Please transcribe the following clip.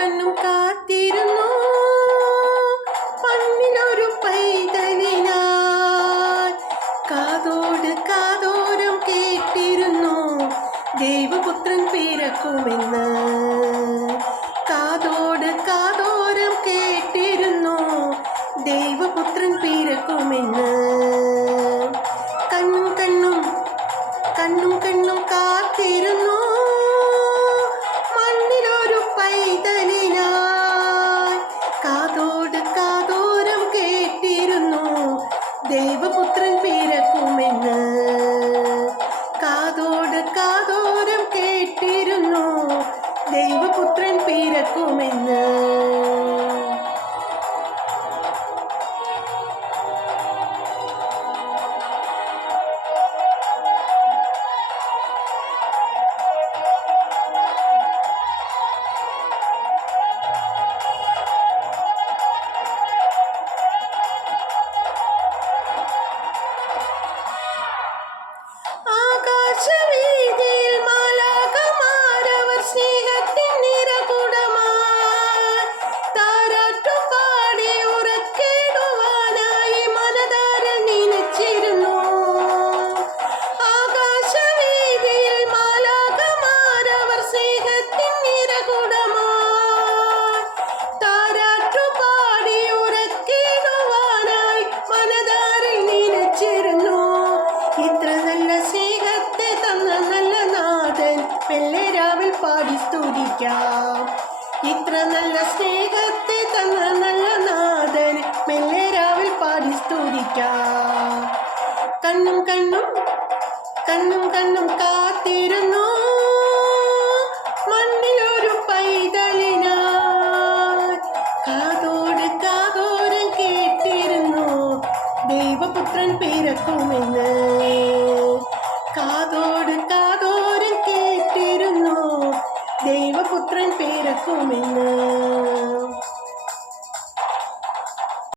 കണ്ണും കാത്തിരുന്നു മണ്ണിലൊരു പൈതലിനായി. കാതോട് കാതോരം കേട്ടിരുന്നു ദൈവപുത്രൻ പിറക്കുമെന്ന്. കാതോട് കാതോരം കേട്ടിരുന്നു ദൈവപുത്രൻ പിറക്കുമെന്ന്. കണ്ണും കണ്ണും കണ്ണും കണ്ണും കാത്തിരുന്നു മണ്ണിലൊരു പൈതലിനായി. കാതോട് കാതോരം കേട്ടിരുന്നു ദൈവപുത്രൻ പിറക്കുമെന്ന്. കാതോട് കാതോരം കേട്ടിരുന്നു ദൈവപുത്രൻ പിറക്കുമെന്ന്. ആകാശവീഥിയിൽ മാലാഖമാരവർ സ്നേഹത്തിൻ നിറകുടമായി. താരാട്ടുപാടി ഉറക്കിടുവാനായി മനതാരിൽ നനച്ചിരുന്നു. ആകാശവീഥിയിൽ മാലാഖമാരവർ സ്നേഹത്തിൻ നിറകുടമായി. താരാട്ടുപാടി ഉറക്കിടുവാനായി മനതാരിൽ നനച്ചിരുന്നു. ഇത്ര നല്ല സ്നേഹത്തെ തന്ന നല്ല നാഥൻ വെള്ളരാവിൽ പാടി സ്തുതിക്കാം. ഇത്ര നല്ല സ്നേഹത്തെ തന്ന നല്ല നാഥൻ വെള്ളരാവിൽ പാടി സ്തുതിക്കാം. കണ്ണും കണ്ണും കണ്ണും കണ്ണും കാത്തിരുന്നു മണ്ണിലൊരു പൈതലിനായി. കാതോട് കാതോരം കേട്ടിരുന്നു ദൈവപുത്രൻ പിറക്കുമെന്ന്. കാതോട് കാതോരം കേട്ടിരുന്നു ദൈവപുത്രൻ പിറക്കുമെന്ന്.